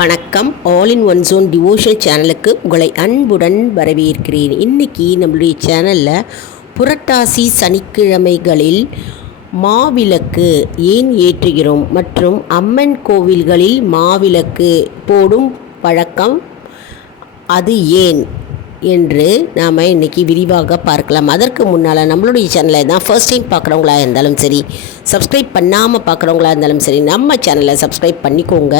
வணக்கம். All in one John devotion சேனலுக்கு உங்களை அன்புடன் வரவேற்கிறேன். இன்னைக்கு நம்மளுடைய சேனலில் புரட்டாசி சனிக்கிழமைகளில் மாவிளக்கு ஏன் ஏற்றுகிறோம் மற்றும் அம்மன் கோவில்களில் மாவிளக்கு போடும் பழக்கம் அது ஏன்? என்று நாம் இன்றைக்கி விரிவாக பார்க்கலாம். அதற்கு முன்னால் நம்மளுடைய சேனலை தான் ஃபர்ஸ்ட் டைம் பார்க்குறவங்களா இருந்தாலும் சரி சப்ஸ்கிரைப் பண்ணாமல் பார்க்குறவங்களா இருந்தாலும் சரி நம்ம சேனலை சப்ஸ்கிரைப் பண்ணிக்கோங்க.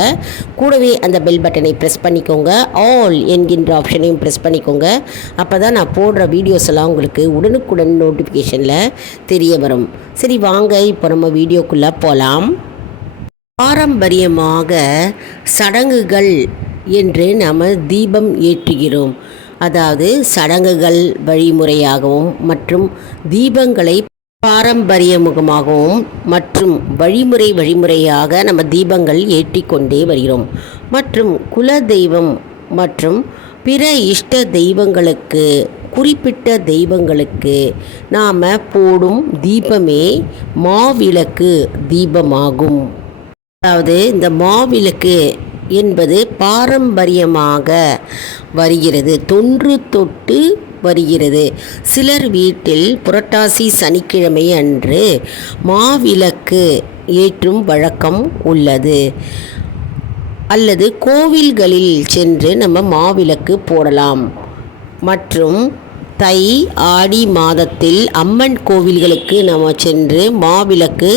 கூடவே அந்த பெல் பட்டனை ப்ரெஸ் பண்ணிக்கோங்க. ஆல் என்கின்ற ஆப்ஷனையும் ப்ரெஸ் பண்ணிக்கோங்க. அப்போ தான் நான் போடுற வீடியோஸ் எல்லாம் உங்களுக்கு உடனுக்குடன் நோட்டிஃபிகேஷனில் தெரிய வரும். சரி வாங்க இப்போ நம்ம வீடியோக்குள்ளே போகலாம் பாரம்பரியமாக சடங்குகள் என்று நாம் தீபம் ஏற்றுகிறோம். அதாவது சடங்குகள் வழிமுறையாகவும் மற்றும் தீபங்களை பாரம்பரியமுகமாகவும் மற்றும் வழிமுறை வழிமுறையாக நம்ம தீபங்கள் ஏற்றிக்கொண்டே வருகிறோம். மற்றும் குல தெய்வம் மற்றும் பிற இஷ்ட தெய்வங்களுக்கு குறிப்பிட்ட தெய்வங்களுக்கு நாம் போடும் தீபமே மாவிளக்கு தீபமாகும். அதாவது இந்த மாவிளக்கு என்பது பாரம்பரியமாக வருகிறது. தொன்று தொட்டு வருகிறது. சிலர் வீட்டில் புரட்டாசி சனிக்கிழமை அன்று மாவிளக்கு ஏற்றும் வழக்கம் உள்ளது. அல்லது கோவில்களில் சென்று நம்ம மாவிளக்கு போடலாம். மற்றும் தை ஆடி மாதத்தில் அம்மன் கோவில்களுக்கு நம்ம சென்று மாவிளக்கு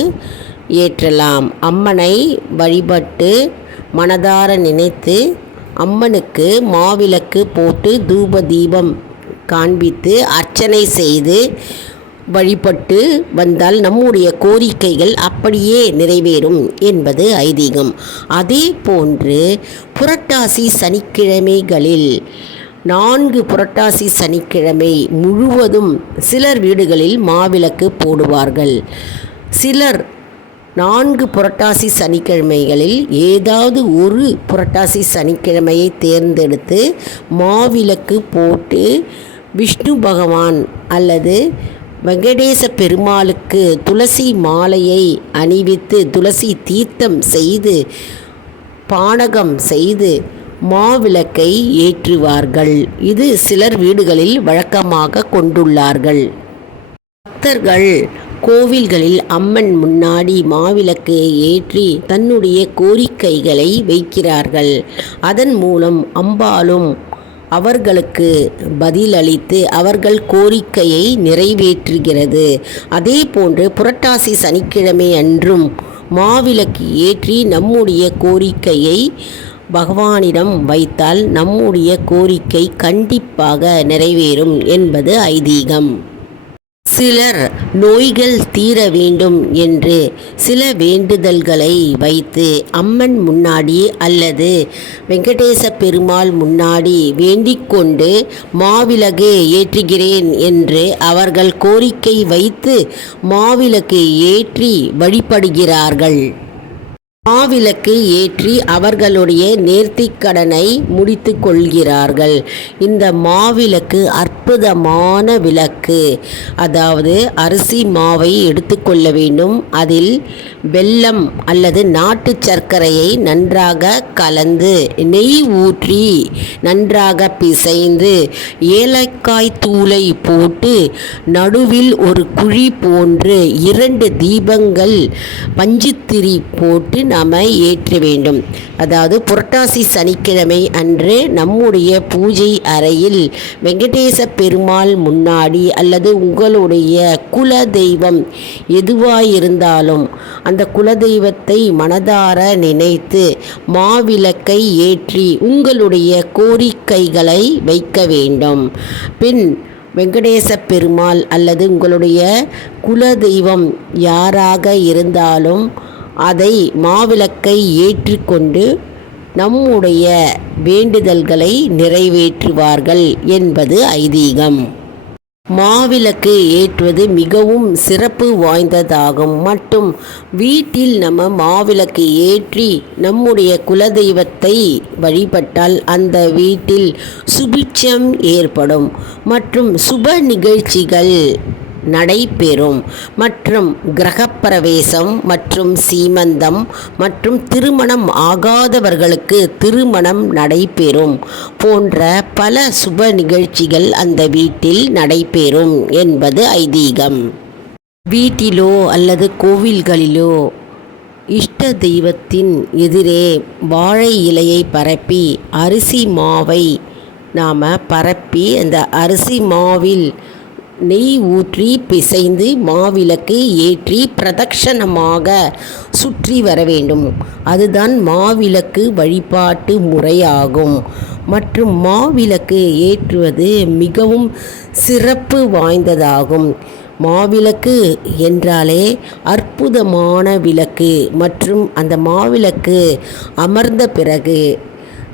ஏற்றலாம். அம்மனை வழிபட்டு மனதார நினைத்து அம்மனுக்கு மாவிளக்கு போட்டு தூப தீபம் காண்பித்து அர்ச்சனை செய்து வழிபட்டு வந்தால் நம்முடைய கோரிக்கைகள் அப்படியே நிறைவேறும் என்பது ஐதீகம். அதே போன்று புரட்டாசி சனிக்கிழமைகளில் நான்கு புரட்டாசி சனிக்கிழமை முழுவதும் சிலர் வீடுகளில் மாவிளக்கு போடுவார்கள். சிலர் நான்கு புரட்டாசி சனிக்கிழமைகளில் ஏதாவது ஒரு புரட்டாசி சனிக்கிழமையை தேர்ந்தெடுத்து மாவிளக்கு போட்டு விஷ்ணு பகவான் அல்லது வெங்கடேச பெருமாளுக்கு துளசி மாலையை அணிவித்து துளசி தீர்த்தம் செய்து பானகம் செய்து மாவிளக்கை ஏற்றுவார்கள். இது சிலர் வீடுகளில் வழக்கமாக கொண்டுள்ளார்கள். பக்தர்கள் கோவில்களில் அம்மன் முன்னாடி மாவிளக்கு ஏற்றி தன்னுடைய கோரிக்கைகளை வைக்கிறார்கள். அதன் மூலம் அம்பாலும் அவர்களுக்கு பதிலளித்து அவர்கள் கோரிக்கையை நிறைவேற்றுகிறது. அதே போன்று புரட்டாசி சனிக்கிழமை அன்றும் மாவிளக்கு ஏற்றி நம்முடைய கோரிக்கையை பகவானிடம் வைத்தால் நம்முடைய கோரிக்கை கண்டிப்பாக நிறைவேறும் என்பது ஐதீகம். சிலர் நோய்கள் தீர வேண்டும் என்று சில வேண்டுதல்களை வைத்து அம்மன் முன்னாடி அல்லது வெங்கடேச பெருமாள் முன்னாடி வேண்டிக்கொண்டு மாவிளக்கு ஏற்றுகிறேன் என்று அவர்கள் கோரிக்கை வைத்து மாவிளக்கு ஏற்றி வழிபடுகிறார்கள். மாவிளக்கு ஏற்றி அவர்களுடைய நேர்த்திக்கடனை முடித்து கொள்கிறார்கள். இந்த மாவிளக்கு அற்புதமான விளக்கு. அதாவது அரிசி மாவை எடுத்துக்கொள்ள வேண்டும். அதில் வெல்லம் அல்லது நாட்டு சர்க்கரையை நன்றாக கலந்து நெய் ஊற்றி நன்றாக பிசைந்து ஏலக்காய் தூளை போட்டு நடுவில் ஒரு குழி போன்று இரண்டு தீபங்கள் பஞ்சுத்திரி போட்டு நாம் ஏற்ற வேண்டும். அதாவது புரட்டாசி சனிக்கிழமை அன்று நம்முடைய பூஜை அறையில் வெங்கடேச பெருமாள் முன்னாடி அல்லது உங்களுடைய குல தெய்வம் எதுவாயிருந்தாலும் அந்த குலதெய்வத்தை மனதார நினைத்து மாவிளக்கை ஏற்றி உங்களுடைய கோரிக்கைகளை வைக்க வேண்டும். பின் வெங்கடேச பெருமாள் அல்லது உங்களுடைய குல தெய்வம் யாராக இருந்தாலும் அதை மாவிளக்கை ஏற்றிக்கொண்டு நம்முடைய வேண்டுதல்களை நிறைவேற்றுவார்கள் என்பது ஐதீகம். மாவிளக்கு ஏற்றுவது மிகவும் சிறப்பு வாய்ந்ததாகும். மற்றும் வீட்டில் நம்ம மாவிளக்கு ஏற்றி நம்முடைய குலதெய்வத்தை வழிபட்டால் அந்த வீட்டில் சுபிட்சம் ஏற்படும். மற்றும் சுப நிகழ்ச்சிகள் நடைபெறும். மற்றும் கிரகப்பிரவேசம் மற்றும் சீமந்தம் மற்றும் திருமணம் ஆகாதவர்களுக்கு திருமணம் நடைபெறும் போன்ற பல சுப நிகழ்ச்சிகள் அந்த வீட்டில் நடைபெறும் என்பது ஐதீகம். வீட்டிலோ அல்லது கோவில்களிலோ இஷ்ட தெய்வத்தின் எதிரே வாழை இலையை பரப்பி அரிசி மாவை நாம் பரப்பி அந்த அரிசி மாவில் நெய் ஊற்றி பிசைந்து மாவிளக்கு ஏற்றி பிரதட்சணமாக சுற்றி வர வேண்டும். அதுதான் மாவிளக்கு வழிபாட்டு முறையாகும். மற்றும் மாவிளக்கு ஏற்றுவது மிகவும் சிறப்பு வாய்ந்ததாகும். மாவிளக்கு என்றாலே அற்புதமான விளக்கு. மற்றும் அந்த மாவிளக்கு அமர்ந்த பிறகு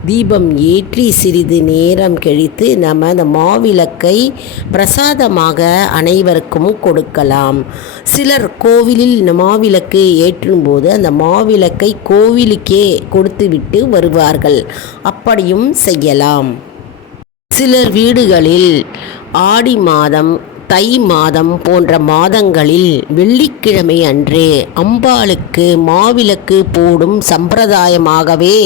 தீபம் ஏற்றி சிறிது நேரம் கழித்து நம்ம அந்த மாவிளக்கை பிரசாதமாக அனைவருக்கும் கொடுக்கலாம். சிலர் கோவிலில் இந்த மாவிளக்கு ஏற்றும்போது அந்த மாவிளக்கை கோவிலுக்கே கொடுத்துவிட்டு வருவார்கள். அப்படியும் செய்யலாம். சிலர் வீடுகளில் ஆடி மாதம் தை மாதம் போன்ற மாதங்களில் வெள்ளிக்கிழமை அன்று அம்பாளுக்கு மாவிளக்கு போடும் சம்பிரதாயமாகவே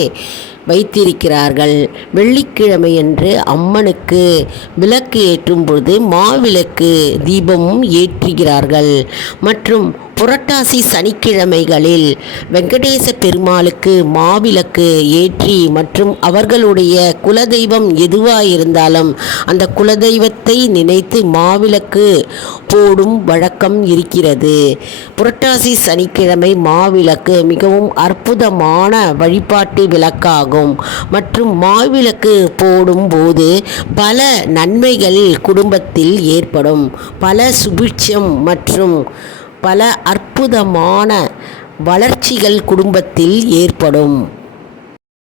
வைத்திருக்கிறார்கள். வெள்ளிக்கிழமையன்று அம்மனுக்கு விளக்கு ஏற்றும் பொழுது மாவிளக்கு தீபமும் ஏற்றுகிறார்கள். மற்றும் புரட்டாசி சனிக்கிழமைகளில் வெங்கடேச பெருமாளுக்கு மாவிளக்கு ஏற்றி மற்றும் அவர்களுடைய குலதெய்வம் எதுவாக இருந்தாலும் அந்த குலதெய்வத்தை நினைத்து மாவிளக்கு போடும் வழக்கம் இருக்கிறது. புரட்டாசி சனிக்கிழமை மாவிளக்கு மிகவும் அற்புதமான வழிபாட்டு விளக்காகும். மற்றும் மாவிளக்கு போடும் போது பல நன்மைகள் குடும்பத்தில் ஏற்படும். பல சுபிட்சம் மற்றும் பல அற்புதமான வளர்ச்சிகள் குடும்பத்தில் ஏற்படும்.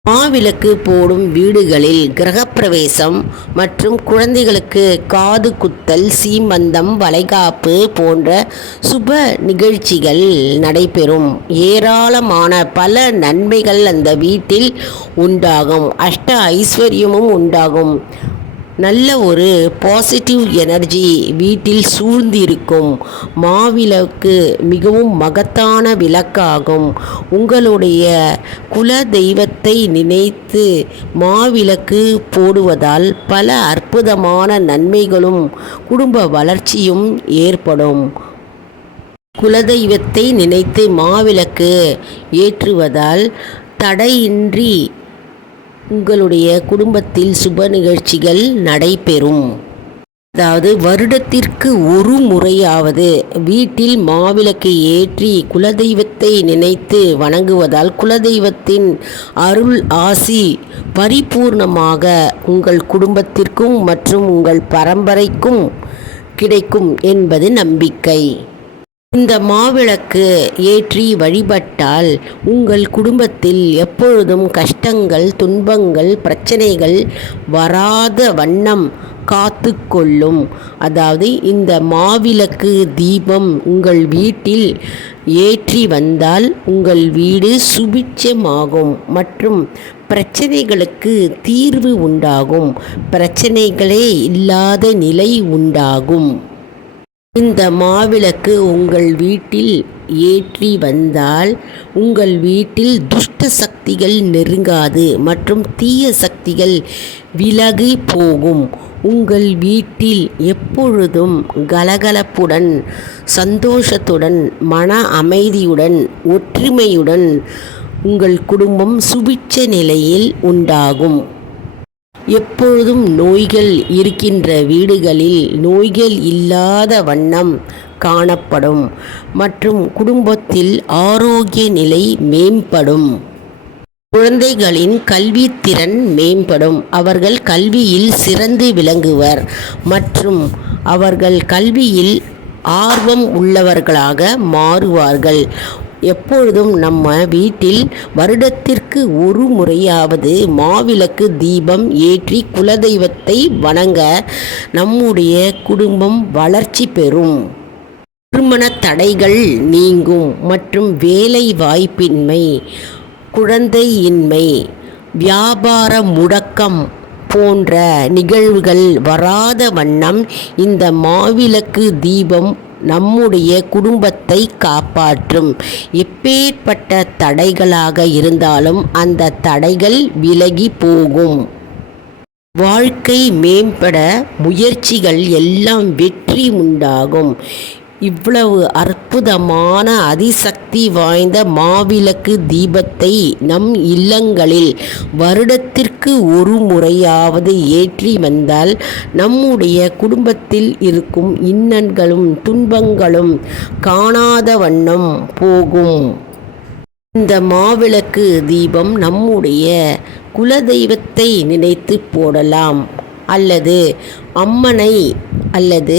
மாவிளக்கு போடும் வீடுகளில் கிரகப்பிரவேசம் மற்றும் குழந்தைகளுக்கு காது குத்தல் சீமந்தம் வளைகாப்பு போன்ற சுப நிகழ்ச்சிகள் நடைபெறும். ஏராளமான பல நன்மைகள் அந்த வீட்டில் உண்டாகும். அஷ்ட ஐஸ்வர்யமும் உண்டாகும். நல்ல ஒரு பாசிட்டிவ் எனர்ஜி வீட்டில் சூழ்ந்திருக்கும். மாவிளக்கு மிகவும் மகத்தான விளக்காகும். உங்களுடைய குல தெய்வத்தை நினைத்து மாவிளக்கு போடுவதால் பல அற்புதமான நன்மைகளும் குடும்ப வளர்ச்சியும் ஏற்படும். குலதெய்வத்தை நினைத்து மாவிளக்கு ஏற்றுவதால் தடையின்றி உங்களுடைய குடும்பத்தில் சுப நிகழ்ச்சிகள் நடைபெறும். அதாவது வருடத்திற்கு ஒரு முறையாவது வீட்டில் மாவிளக்கை ஏற்றி குலதெய்வத்தை நினைத்து வணங்குவதால் குலதெய்வத்தின் அருள் ஆசி பரிபூர்ணமாக உங்கள் குடும்பத்திற்கும் மற்றும் உங்கள் பரம்பரைக்கும் கிடைக்கும் என்பது நம்பிக்கை. இந்த மாவிளக்கு ஏற்றி வழிபட்டால் உங்கள் குடும்பத்தில் எப்பொழுதும் கஷ்டங்கள் துன்பங்கள் பிரச்சனைகள் வராத வண்ணம் காத்து கொள்ளும். அதாவது இந்த மாவிளக்கு தீபம் உங்கள் வீட்டில் ஏற்றி வந்தால் உங்கள் வீடு சுபிட்சமாகும் மற்றும் பிரச்சனைகளுக்கு தீர்வு உண்டாகும். பிரச்சனைகளே இல்லாத நிலை உண்டாகும். இந்த மாவிளக்கு உங்கள் வீட்டில் ஏற்றி வந்தால் உங்கள் வீட்டில் துஷ்ட சக்திகள் நெருங்காது மற்றும் தீய சக்திகள் விலகி போகும். உங்கள் வீட்டில் எப்பொழுதும் கலகலப்புடன் சந்தோஷத்துடன் மன அமைதியுடன் ஒற்றுமையுடன் உங்கள் குடும்பம் சுபிட்ச நிலையில் உண்டாகும். எப்பொழுதும் நோய்கள் இருக்கின்ற வீடுகளில் நோய்கள் இல்லாத வண்ணம் காணப்படும் மற்றும் குடும்பத்தில் ஆரோக்கிய நிலை மேம்படும். குழந்தைகளின் கல்வித்திறன் மேம்படும். அவர்கள் கல்வியில் சிறந்து விளங்குவர் மற்றும் அவர்கள் கல்வியில் ஆர்வம் உள்ளவர்களாக மாறுவார்கள். எப்பொழுதும் நம்ம வீட்டில் வருடத்திற்கு ஒரு முறையாவது மாவிளக்கு தீபம் ஏற்றி குலதெய்வத்தை வணங்க நம்முடைய குடும்பம் வளர்ச்சி பெறும். திருமண தடைகள் நீங்கும் மற்றும் வேலை வாய்ப்பின்மை குழந்தையின்மை வியாபார முடக்கம் போன்ற நிகழ்வுகள் வராத வண்ணம் இந்த மாவிளக்கு தீபம் நம்முடைய குடும்பத்தை காப்பாற்றும். எப்பேற்பட்ட தடைகளாக இருந்தாலும் அந்த தடைகள் விலகி போகும். வாழ்க்கை மேம்பட முயற்சிகள் எல்லாம் வெற்றி உண்டாகும். இவ்வளவு அற்புதமான அதிசக்தி வாய்ந்த மாவிளக்கு தீபத்தை நம் இல்லங்களில் வருடத்திற்கு ஒரு முறையாவது ஏற்றி வந்தால் நம்முடைய குடும்பத்தில் இருக்கும் இன்னல்களும் துன்பங்களும் காணாத வண்ணம் போகும். இந்த மாவிளக்கு தீபம் நம்முடைய குலதெய்வத்தை நினைத்து போடலாம். அல்லது அம்மனை அல்லது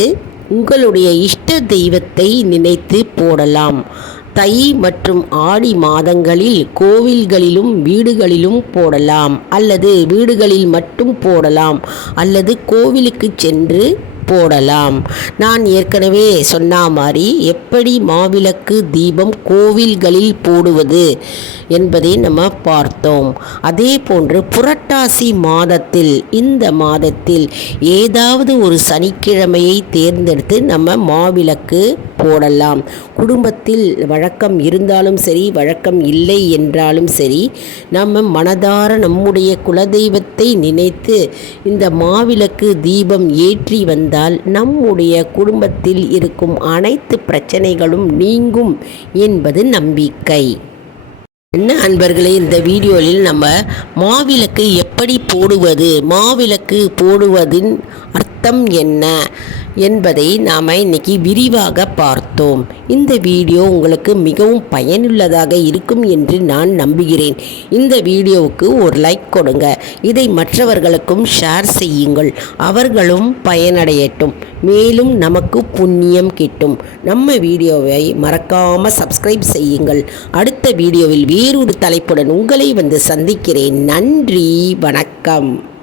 உங்களுடைய இஷ்ட தெய்வத்தை நினைத்து போடலாம். தை மற்றும் ஆடி மாதங்களில் கோவில்களிலும் வீடுகளிலும் போடலாம். அல்லது வீடுகளில் மட்டும் போடலாம். அல்லது கோவிலுக்கு சென்று போடலாம். நான் ஏற்கனவே சொன்ன மாதிரி எப்படி மாவிளக்கு தீபம் கோவில்களில் போடுவது என்பதை நம்ம பார்த்தோம். அதே போன்று புரட்டாசி மாதத்தில் இந்த மாதத்தில் ஏதாவது ஒரு சனிக்கிழமையை தேர்ந்தெடுத்து நம்ம மாவிளக்கு போடலாம். குடும்பத்தில் வழக்கம் இருந்தாலும் சரி வழக்கம் இல்லை என்றாலும் சரி நம்ம மனதார நம்முடைய குலதெய்வத்தை நினைத்து இந்த மாவிளக்கு தீபம் ஏற்றி வந்தால் நம்முடைய குடும்பத்தில் இருக்கும் அனைத்து பிரச்சனைகளும் நீங்கும் என்பது நம்பிக்கை. என்ன அன்பர்களே இந்த வீடியோவில் நம்ம மாவிளக்கு எப்படி போடுவது மாவிளக்கு போடுவதின் அர்த்தம் என்ன? என்பதை நாம் இன்னைக்கு விரிவாக பார்த்தோம். இந்த வீடியோ உங்களுக்கு மிகவும் பயனுள்ளதாக இருக்கும் என்று நான் நம்புகிறேன். இந்த வீடியோவுக்கு ஒரு லைக் கொடுங்க. இதை மற்றவர்களுக்கும் ஷேர் செய்யுங்கள். அவர்களும் பயனடையட்டும். மேலும் நமக்கு புண்ணியம் கிட்டும். நம்ம வீடியோவை மறக்காமல் சப்ஸ்கிரைப் செய்யுங்கள். அடுத்த வீடியோவில் வேறொரு தலைப்புடன் உங்களை வந்து சந்திக்கிறேன். நன்றி வணக்கம்.